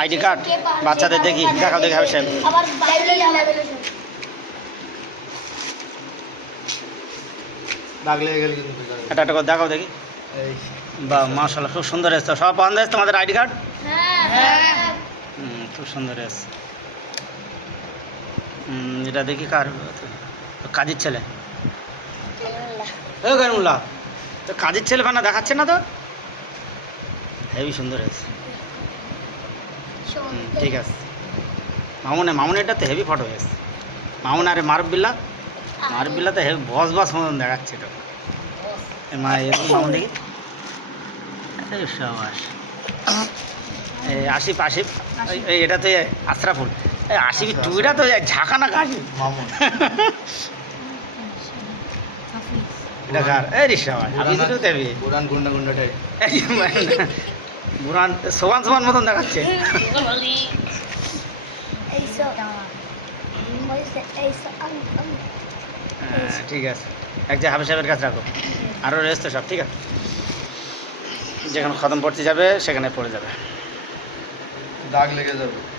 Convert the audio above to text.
ID card বাচ্চাদের দেখি দেখাও দেখি হাবিব সাহেব। আবার বাইরে যাবে দাগ লেগে গেলে কিন্তু হবে। এটা একটা করে দেখাও দেখি। এই। বা মাশাল্লাহ খুব সুন্দর এসছে। সব পছন্দ এসছে তোমাদের আইডি কার্ড? হ্যাঁ হ্যাঁ খুব সুন্দর এসছে। এটা দেখি কার কাজের ছেলে। এ গাইমুল্লাহ তো কাজের ছেলে বানা দেখাচ্ছে না তো? হেবি সুন্দর এসছে হুম, ঠিক আছে। মামুনে মামুনে এটা তো হেভি ফটো এসছে মামুন আরে মারব বিল্লা। মারব বিল্লা তো হেভি বস বস মতন দেখাচ্ছে তো এ মা এ মামুন দেখি। এই সাবাস। আসিফ আসিফ। এটা তো এই আশরাফুল এই আসিফ টুইটা তো এই ঝাঁকানা কাশি মামুন। এটা কার? এই রে সাবাস হাফিজ তো দেবে। পুরান গুন্ডা গুন্ডা টাইপ বুরান সোয়ান সোয়ান মতন দেখাচ্ছে। হ্যাঁ, ঠিক আছে। এক যে হাফিজ সাহেবের কাছে রাখো। আরও রয়েছে সব ঠিক আছে? যেখানে খতম পড়তে যাবে সেখানে পড়ে যাবে। দাগ লেগে যাবে।